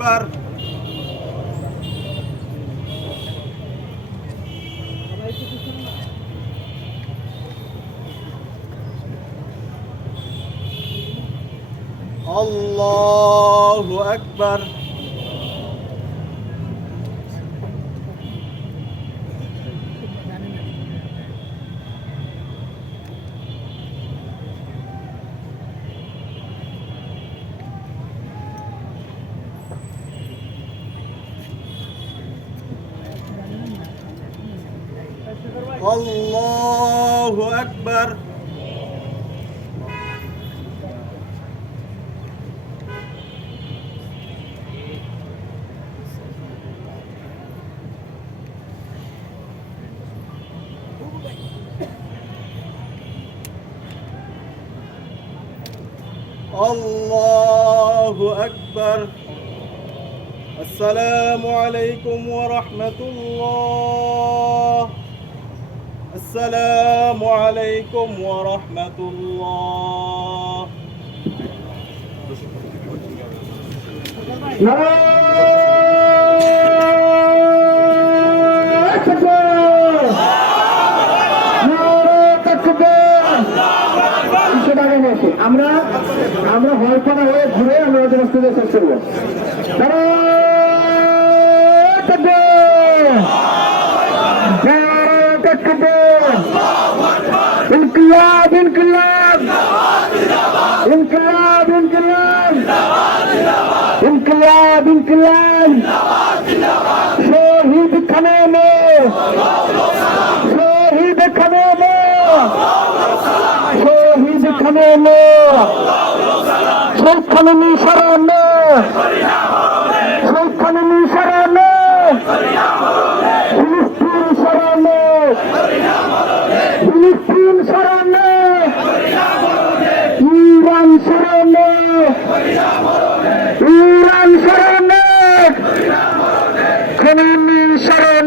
আকবার। আল্লাহু আকবার। আল্লাহু আকবার। আল্লাহু আকবার। আসসালামু আলাইকুম ওয়া রাহমাতুল্লাহ। আসসালামু আলাইকুম ওয়া রাহমাতুল্লাহ। আমরা হলফনা হয়ে ঘুরে আমরা ওদের রাস্তাতে শেষ করবো। ইনকিলাব ইনকিলাব ইনকিলাব ইনকিলাব ইনকিলাব ইনকিলাব শহীদ খানে শহীদ খানে শহীদ খানে শহীদ খানে শরণ শহীদ খানে শরণ ফিলিস্তিন শরণ ফিলিস্তিন শরণ ইরান শরণ ইরান শরণ খামেনি শরণ